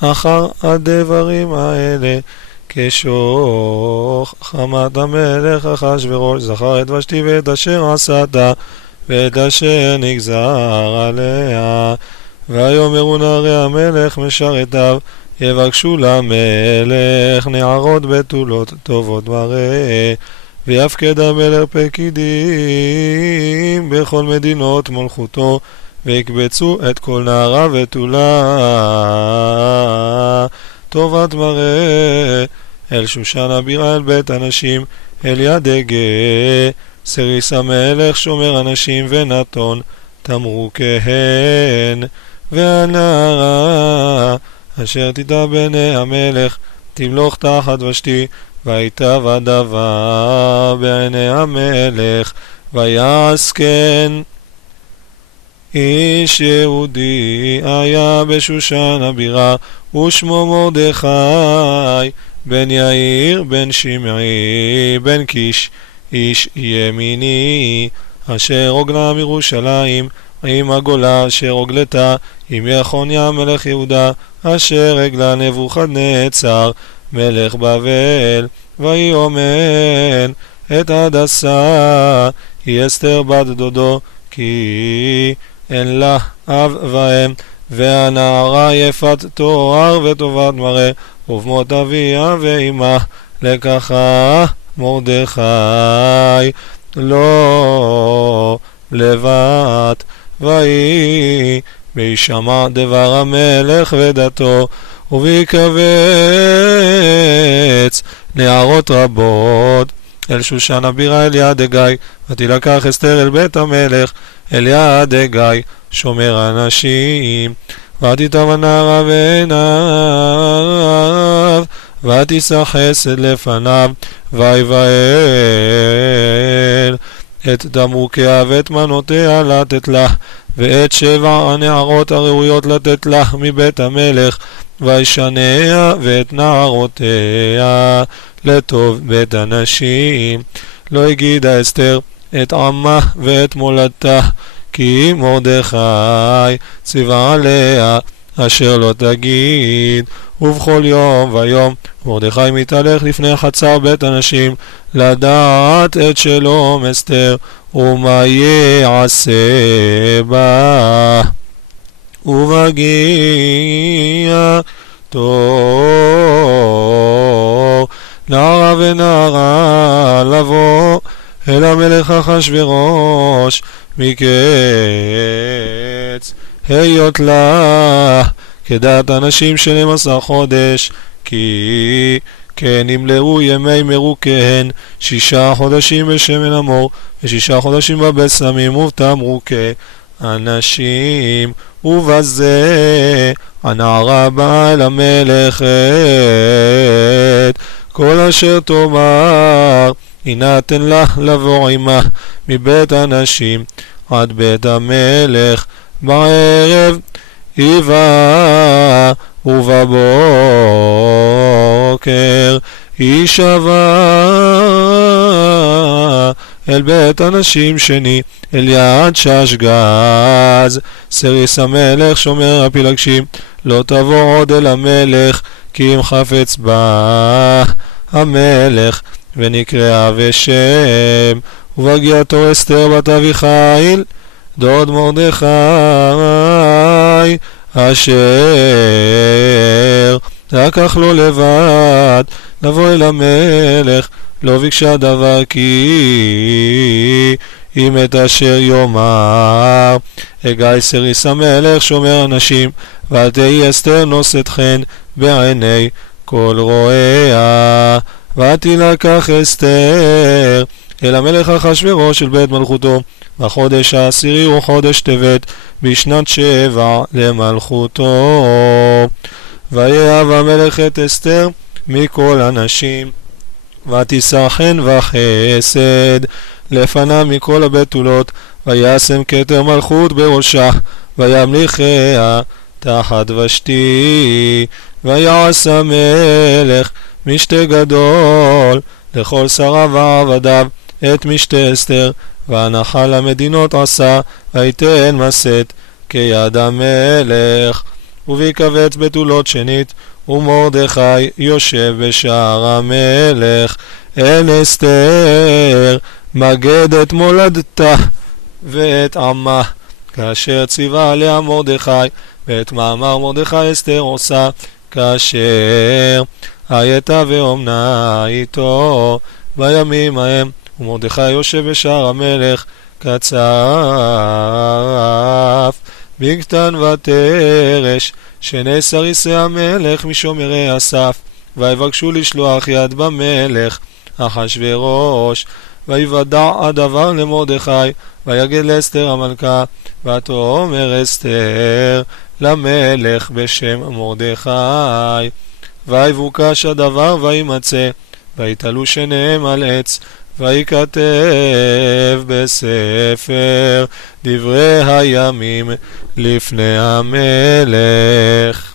אחר הדברים האלה, כשוך חמת המלך אחשוורוש, זכר את ושתי ואת אשר עשתה ואת אשר נגזר עליה. ויאמרו נערי המלך משרתיו, יבקשו למלך נערות בתולות טובות מראה, ויפקד המלך פקידים בכל מדינות מלכותו, ויקבצו את כל נערה ותולה טובת מראה אל שושן הבירה, אל בית אנשים, אל ידגה סריס המלך שומר אנשים, ונתון תמרוקיהן. והנערה אשר תדע בעיני המלך תמלוך תחת ושתי, והייתה הדבר בעיני המלך, ויעש כן. איש יהודי היה בשושן הבירה, ושמו מרדכי בן יאיר בן שמעי בן קיש, איש ימיני, אשר הוגלה מירושלים עם הגולה אשר הוגלתה עם יחוניה מלך יהודה, אשר הגלה נבוכדנצר מלך בבל. ויאמן את הדסה היא אסתר בת דודו, כי אין לה אב ואם, והנערה יפת תואר וטובת מראה, ובמות אביה ואימה לקחה מרדכי לא לבת. ויהי בהישמע דבר המלך ודתו, וביקבץ נערות רבות אל שושן הבירה אל ידגי, ותילקח אסתר אל בית המלך אל ידגי שומר אנשים, ותיטב הנערה בעיניו, ותישא חסד לפניו, ויבהל את תמרוקיה ואת מנותיה לתת לה, ואת 7 הנערות הראויות לתת לה מבית המלך, וישניה ואת נערותיה לטוב בית הנשים. לא הגידה אסתר את עמה ואת מולדתה, כי מרדכי ציווה עליה אשר לא תגיד. ובכל יום ויום מרדכי מתהלך לפני חצר בית הנשים, לדעת את שלום אסתר ומה יעשה בה. ובגיע תור נערה ונערה לבוא אל המלך אחשוורוש מקץ, היות לה כדעת אנשים 12 חודש, כי כן נמלאו ימי מרוקיהן 6 חודשים בשמן המור, ו6 חודשים בבשמים ובתמרוקי אנשים. ובזה הנערה באה אל המלך את כל אשר תאמר, יינתן לה לבוא עמה מבית הנשים עד בית המלך. בערב היווה ובבוקר היא שבה אל בית אנשים שני, אל יד ששגז סריס המלך שומר הפילגשים. לא תבוא עוד אל המלך, כי אם חפץ בה המלך, ונקראה בשם. ובגיעתו אסתר בת אביחיל דוד מרדכי אשר לקח לו לבד לבוא אל המלך, לא ביקשה דבר, כי אם את אשר יאמר הגיא סריס המלך שומר אנשים, ותהי אסתר נושאת חן בעיני כל רואיה. ותילקח אסתר אל המלך אחשוורוש של בית מלכותו בחודש העשירי הוא חודש טבת, בשנת 7 למלכותו. ויאהב המלך את אסתר מכל הנשים, ותישא חן וחסד לפניו מכל הבתולות, וישם כתר מלכות בראשה, וימליכיה תחת ושתי. ויעש המלך משתה גדול לכל שריו ועבדיו את משתה אסתר, והנחה למדינות עשה, ויתן משאת כיד המלך. וביקבץ בתולות שנית, ומרדכי יושב בשער המלך. אין אסתר מגד את מולדתה ואת עמה, כאשר ציווה עליה מרדכי, ואת מאמר מרדכי אסתר עושה, כאשר הייתה ואומנה איתו בימים ההם. ומרדכי יושב בשער המלך כצף בקטן ותרש, שני סריסי המלך משומרי הסף, ויבקשו לשלוח יד במלך אחשוורוש. ויוודע הדבר למרדכי, ויגד לאסתר המלכה, ותאמר אסתר למלך בשם מרדכי. ויבוקש הדבר וימצא, ויתלו שניהם על עץ, ויכתב בספר דברי הימים לפני המלך.